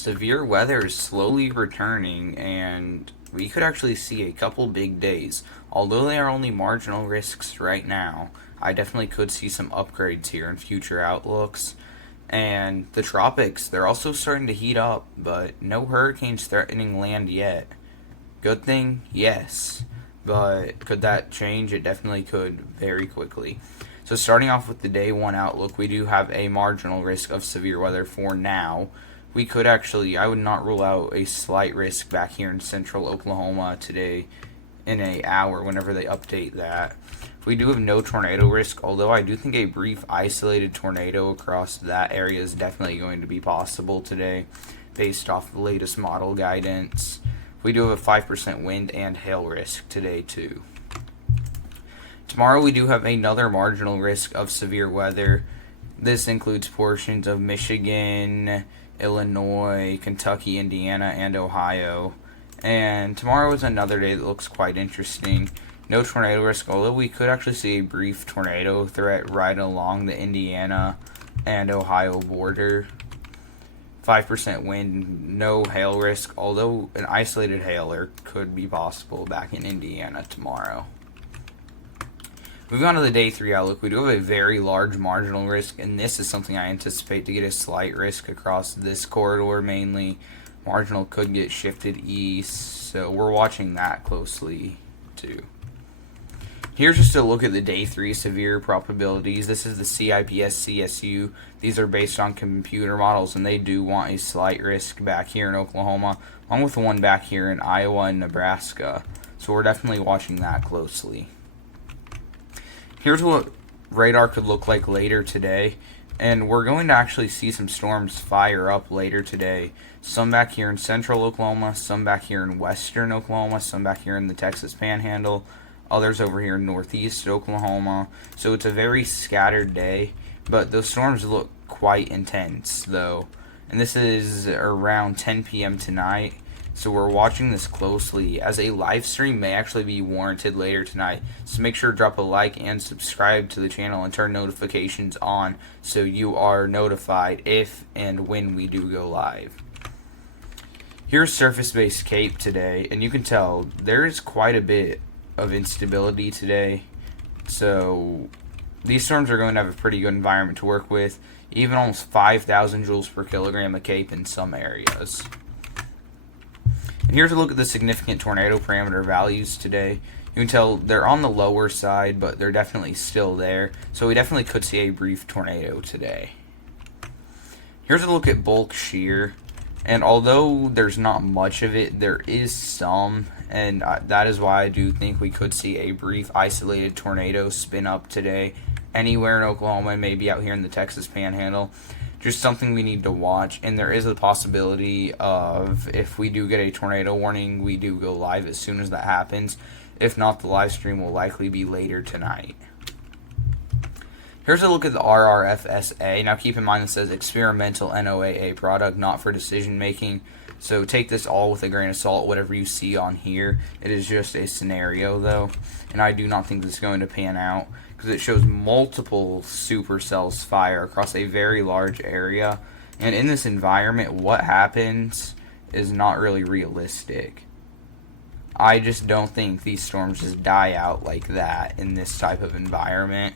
severe weather is slowly returning, and we could actually see a couple big days. Although they are only marginal risks right now, I definitely could see some upgrades here in future outlooks. And the tropics, they're also starting to heat up, but no hurricanes threatening land yet. Good thing? Yes. But could that change? It definitely could very quickly. So starting off with the day one outlook, we do have a marginal risk of severe weather for now. We could actually, I would not rule out a slight risk back here in central Oklahoma today in an hour whenever they update that. We do have no tornado risk, although I do think a brief isolated tornado across that area is definitely going to be possible today based off the latest model guidance. We do have a 5% wind and hail risk today too. Tomorrow we do have another marginal risk of severe weather. This includes portions of Michigan, Illinois, Kentucky, Indiana, and Ohio. And tomorrow is another day that looks quite interesting. No tornado risk, although we could actually see a brief tornado threat right along the Indiana and Ohio border. 5% wind, no hail risk, although an isolated hailer could be possible back in Indiana tomorrow. Moving on to the day 3 outlook, we do have a very large marginal risk, and this is something I anticipate to get a slight risk across this corridor mainly. Marginal could get shifted east, so we're watching that closely too. Here's just a look at the day 3 severe probabilities. This is the CIPS CSU. These are based on computer models, and they do want a slight risk back here in Oklahoma, along with the one back here in Iowa and Nebraska. So we're definitely watching that closely. Here's what radar could look like later today, and we're going to actually see some storms fire up later today. Some back here in central Oklahoma, some back here in western Oklahoma, some back here in the Texas Panhandle, others over here in northeast Oklahoma. So it's a very scattered day, but those storms look quite intense though. And this is around 10 p.m. tonight. So we're watching this closely, as a live stream may actually be warranted later tonight. So make sure to drop a like and subscribe to the channel and turn notifications on so you are notified if and when we do go live. Here's surface-based Cape today, and you can tell there is quite a bit of instability today. So these storms are going to have a pretty good environment to work with, even almost 5,000 joules per kilogram of Cape in some areas. And here's a look at the significant tornado parameter values today. You can tell they're on the lower side, but they're definitely still there. So we definitely could see a brief tornado today. Here's a look at bulk shear. And although there's not much of it, there is some. And that is why I do think we could see a brief isolated tornado spin up today anywhere in Oklahoma and maybe out here in the Texas Panhandle. Just something we need to watch, and there is a possibility of, if we do get a tornado warning, we do go live as soon as that happens. If not, the live stream will likely be later tonight. Here's a look at the RRFSA. Now keep in mind this says experimental NOAA product, not for decision making. So take this all with a grain of salt, whatever you see on here. It is just a scenario though, and I do not think this is going to pan out, because it shows multiple supercells fire across a very large area. And in this environment, what happens is not really realistic. I just don't think these storms just die out like that in this type of environment.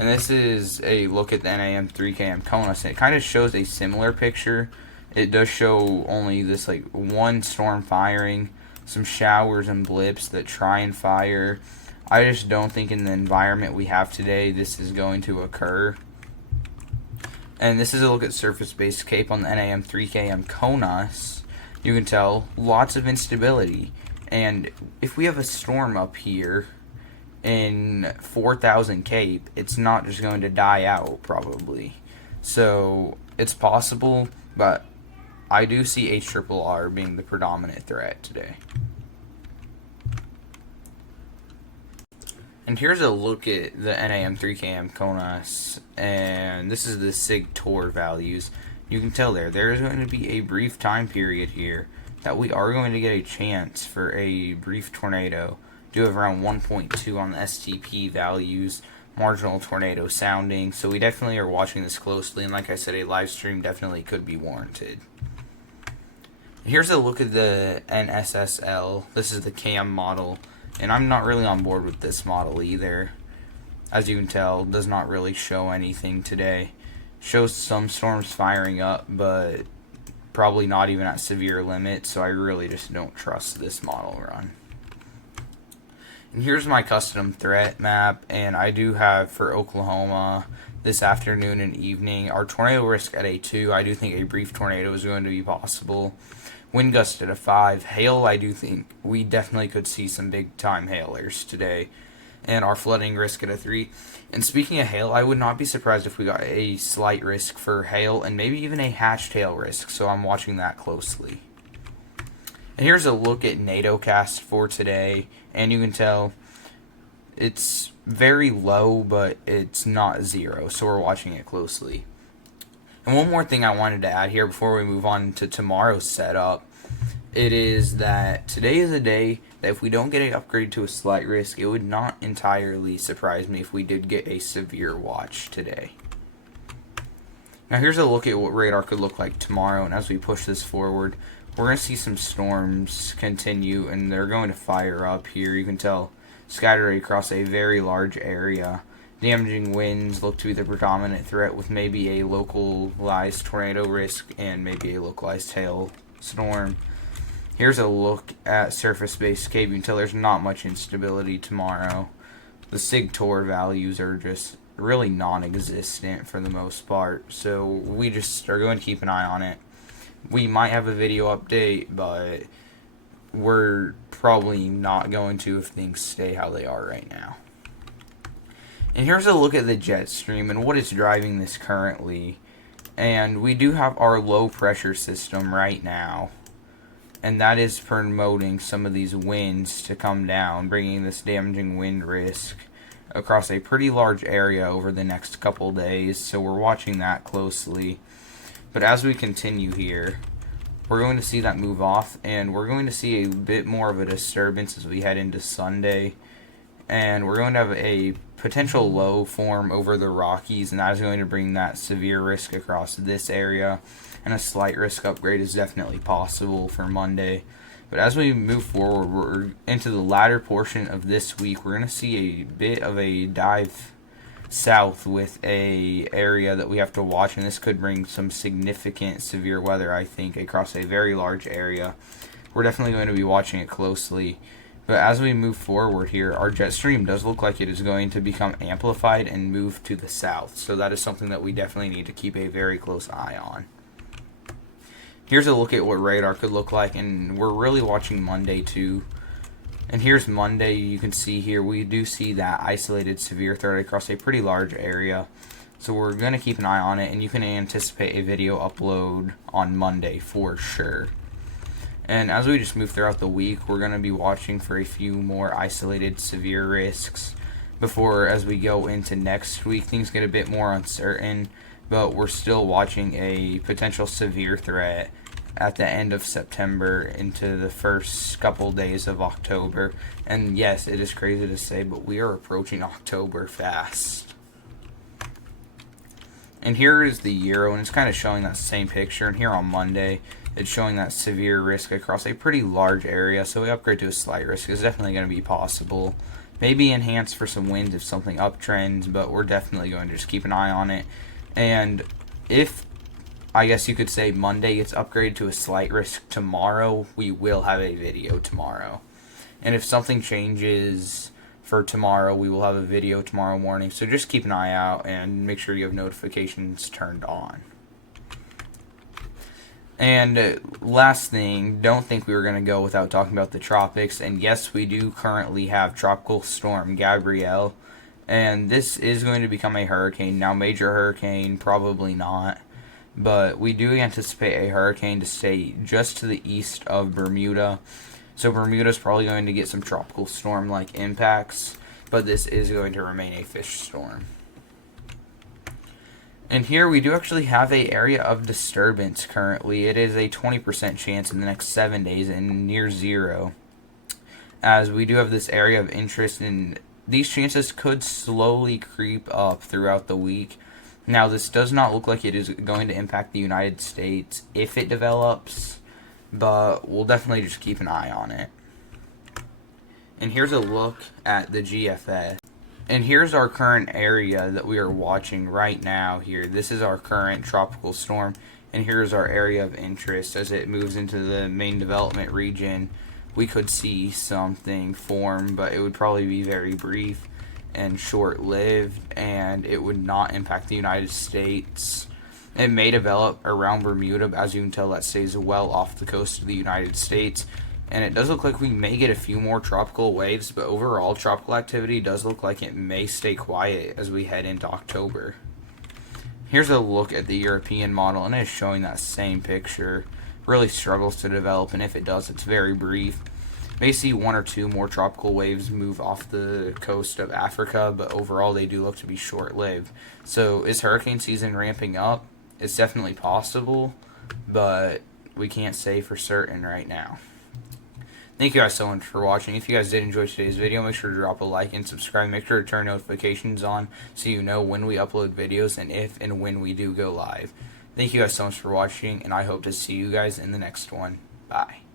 And this is a look at the NAM 3KM CONUS, and it kind of shows a similar picture. It does show only this like one storm firing, some showers and blips that try and fire. I just don't think in the environment we have today this is going to occur. And this is a look at surface-based Cape on the NAM 3KM CONUS. You can tell lots of instability. And if we have a storm up here in 4,000 Cape, it's not just going to die out probably. So it's possible, but I do see HRRR being the predominant threat today. And here's a look at the NAM 3KM CONUS, and this is the SIG-TOR values. You can tell there is going to be a brief time period here that we are going to get a chance for a brief tornado. Do have around 1.2 on the STP values, marginal tornado sounding, so we definitely are watching this closely, and like I said, a live stream definitely could be warranted. Here's a look at the NSSL. This is the CAM model, and I'm not really on board with this model either. As you can tell, does not really show anything today. Shows some storms firing up, but probably not even at severe limit, so I really just don't trust this model run. And here's my custom threat map, and I do have for Oklahoma this afternoon and evening our tornado risk at a 2. I do think a brief tornado is going to be possible. Wind gust at a 5. Hail, I do think we definitely could see some big time hailers today. And our flooding risk at a 3. And speaking of hail, I would not be surprised if we got a slight risk for hail and maybe even a hatched hail risk, so I'm watching that closely. And here's a look at NATOcast for today, and you can tell it's very low, but it's not 0, so we're watching it closely. And one more thing I wanted to add here before we move on to tomorrow's setup, it is that today is a day that if we don't get an upgrade to a slight risk, it would not entirely surprise me if we did get a severe watch today. Now here's a look at what radar could look like tomorrow, and as we push this forward, we're going to see some storms continue, and they're going to fire up here. You can tell scattered across a very large area. Damaging winds look to be the predominant threat, with maybe a localized tornado risk and maybe a localized hail storm. Here's a look at surface-based cave. You can tell there's not much instability tomorrow. The SIG-TOR values are just really non-existent for the most part, so we just are going to keep an eye on it. We might have a video update, but we're probably not going to if things stay how they are right now. And here's a look at the jet stream and what is driving this currently. And we do have our low pressure system right now, and that is promoting some of these winds to come down, bringing this damaging wind risk across a pretty large area over the next couple days, so we're watching that closely. But as we continue here, we're going to see that move off, and we're going to see a bit more of a disturbance as we head into Sunday, and we're going to have a potential low form over the Rockies, and that is going to bring that severe risk across this area, and a slight risk upgrade is definitely possible for Monday. But as we move forward, we're into the latter portion of this week, we're going to see a bit of a dive south with a area that we have to watch, and this could bring some significant severe weather, I think, across a very large area. We're definitely going to be watching it closely. But as we move forward here, our jet stream does look like it is going to become amplified and move to the south. So that is something that we definitely need to keep a very close eye on. Here's a look at what radar could look like, and we're really watching Monday too. And here's Monday. You can see here we do see that isolated severe threat across a pretty large area. So we're going to keep an eye on it, and you can anticipate a video upload on Monday for sure. And as we just move throughout the week, we're going to be watching for a few more isolated severe risks before, as we go into next week, things get a bit more uncertain, but we're still watching a potential severe threat at the end of September into the first couple days of October. And yes, it is crazy to say, but we are approaching October fast. And here is the Euro, and it's kind of showing that same picture. And here on Monday, it's showing that severe risk across a pretty large area, so we upgrade to a slight risk is definitely going to be possible. Maybe enhance for some winds if something uptrends, but we're definitely going to just keep an eye on it. And if, I guess you could say, Monday gets upgraded to a slight risk tomorrow, we will have a video tomorrow. And if something changes for tomorrow, we will have a video tomorrow morning. So just keep an eye out and make sure you have notifications turned on. And last thing, don't think we were going to go without talking about the tropics. And yes, we do currently have Tropical Storm Gabrielle. And this is going to become a hurricane. Now, major hurricane, probably not. But we do anticipate a hurricane to stay just to the east of Bermuda. So Bermuda's probably going to get some tropical storm-like impacts. But this is going to remain a fish storm. And here we do actually have an area of disturbance currently. It is a 20% chance in the next 7 days and near zero. As we do have this area of interest, and these chances could slowly creep up throughout the week. Now, this does not look like it is going to impact the United States if it develops, but we'll definitely just keep an eye on it. And here's a look at the GFS. And here's our current area that we are watching right now here. This is our current tropical storm, and here's our area of interest. As it moves into the main development region, we could see something form, but it would probably be very brief and short-lived, and it would not impact the United States. It may develop around Bermuda, but as you can tell, that stays well off the coast of the United States. And it does look like we may get a few more tropical waves, but overall tropical activity does look like it may stay quiet as we head into October. Here's a look at the European model, and it's showing that same picture. Really struggles to develop, and if it does, it's very brief. May see one or two more tropical waves move off the coast of Africa, but overall they do look to be short-lived. So is hurricane season ramping up? It's definitely possible, but we can't say for certain right now. Thank you guys so much for watching. If you guys did enjoy today's video, make sure to drop a like and subscribe. Make sure to turn notifications on so you know when we upload videos and if and when we do go live. Thank you guys so much for watching, and I hope to see you guys in the next one. Bye.